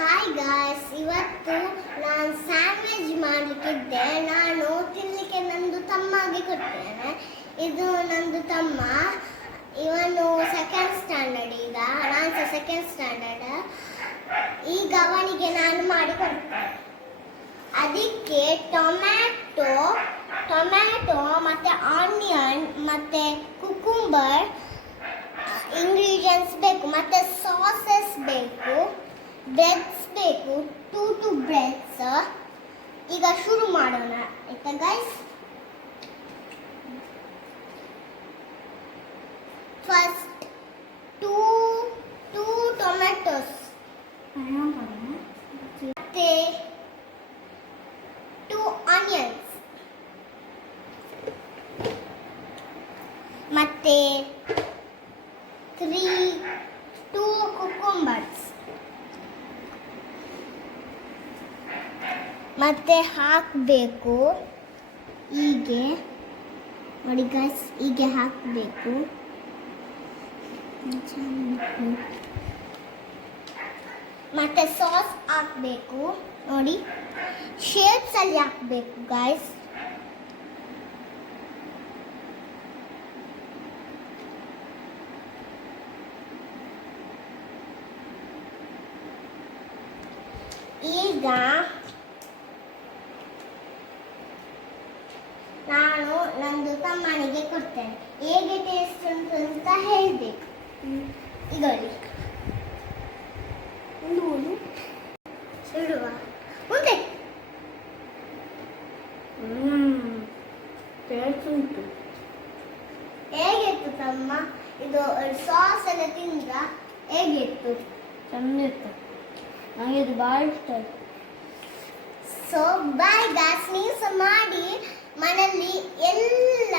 Hi guys, ಇವತ್ತು ನಾನು sandwich ಮಾಡಲಿಕ್ಕಿದ್ದೆ. ನಾನು ತಿನ್ನಲಿಕ್ಕೆ ನಂದು ತಮ್ಮಗೆ ಕೊಡ್ತೇನೆ. ಇದು ನಂದು ತಮ್ಮ, ಇವನು ಸೆಕೆಂಡ್ ಸ್ಟ್ಯಾಂಡರ್ಡ್. ಈಗ ನಾನು ಸಹ ಸೆಕೆಂಡ್ ಸ್ಟ್ಯಾಂಡರ್ಡ್. ಈಗ ಅವನಿಗೆ ನಾನು ಮಾಡಿ ಕೊಡ್ತೇನೆ. ಅದಕ್ಕೆ ಟೊಮ್ಯಾಟೊ ಮತ್ತು ಆನಿಯನ್ ಮತ್ತು ಕುಕುಂಬರ್ ಇಂಗ್ರೀಡಿಯೆಂಟ್ಸ್ ಬೇಕು, ಮತ್ತು ಸಾಸಸ್ ಬೇಕು, ಬ್ರೆಡ್ಸ್ ಬೇಕು, 2 ಬ್ರೆಡ್ಸ್. ಈಗ ಶುರು ಮಾಡೋಣ ಆಯ್ತಾ ಗೈಸ್. ಫಸ್ಟ್ ಟೂ ಟೊಮ್ಯಾಟೋಸ್ ಮತ್ತೆ 2 ಆನಿಯನ್ಸ್ ಮತ್ತೆ 2 ಕುಕುಂಬರ್ಸ್ ಮತ್ತೆ ಹಾಕಬೇಕು. ಹೀಗೆ ನೋಡಿ ಗೈಸ್, ಹೀಗೆ ಹಾಕಬೇಕು. ಮತ್ತೆ ಸಾಸ್ ಹಾಕಬೇಕು. ನೋಡಿ, ಶೇಪ್ಸ್ ಅಲ್ಲಿ ಹಾಕಬೇಕು ಗೈಸ್. ಈಗ ನಾನು ನಂದು ತಮ್ಮನಿಗೆ ಕೊಡ್ತೇನೆ. ಹೇಗೆ ಟೇಸ್ಟ್ ಉಂಟು ಅಂತ ಹೇಳಬೇಕು. ಈಗ ಸುಡುವ ಮುಂದೆ ಟೇಸ್ಟ್ ಉಂಟು. ಹೇಗಿತ್ತು ತಮ್ಮ? ಇದು ಸಾಸ್ ಎಲ್ಲ ತಿಂದ್ರ ಹೇಗಿತ್ತು? ಚೆನ್ನಾಗಿತ್ತು. ನನಗೆ ಇದು ಭಾಳ ಇಷ್ಟ ಆಯ್ತು. ಸೊ ಬಾಯ್ ಗಾಯ್ಸ್, ನೀವು ಸಹ ಮಾಡಿ ಮನೆಯಲ್ಲಿ ಎಲ್ಲ